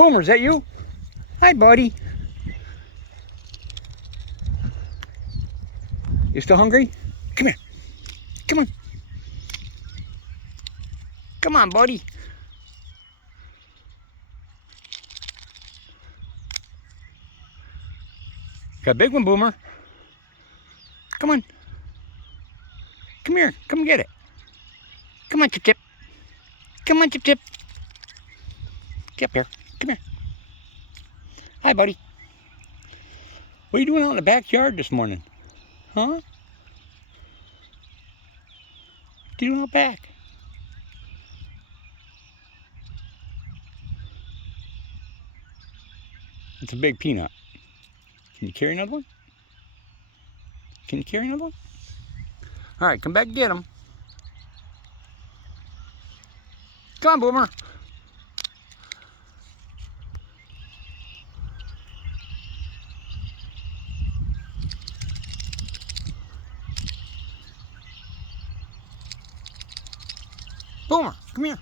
Boomer, is that you? Hi, buddy. You still hungry? Come here. Come on. Come on, buddy. Got a big one, Boomer. Come on. Come here. Come get it. Come on, Chip Chip. Come on, Chip Chip. Get up here. Come here. Hi, buddy. What are you doing out in the backyard this morning? Huh? What are you doing out back? It's a big peanut. Can you carry another one? Can you carry another one? All right, come back and get him. Come on, Boomer. Boomer, come here.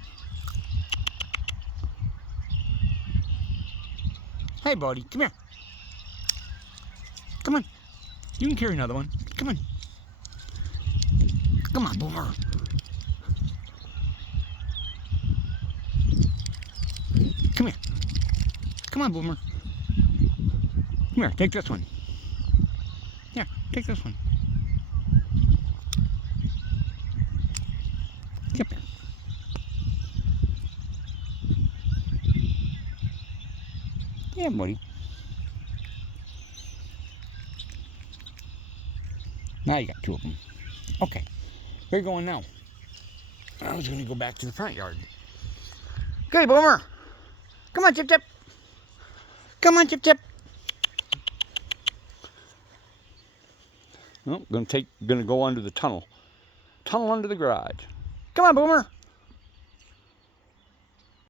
Hey, buddy, come here. Come on. You can carry another one. Come on. Come on, Boomer. Come here. Come on, Boomer. Come here, take this one. Yeah, take this one. Come here. Yeah, buddy. Now you got two of them. Okay, where are you going now? I was going to go back to the front yard. Okay, Boomer. Come on, Chip Chip. Come on, Chip Chip. Well, gonna go under the tunnel. Tunnel under the garage. Come on, Boomer.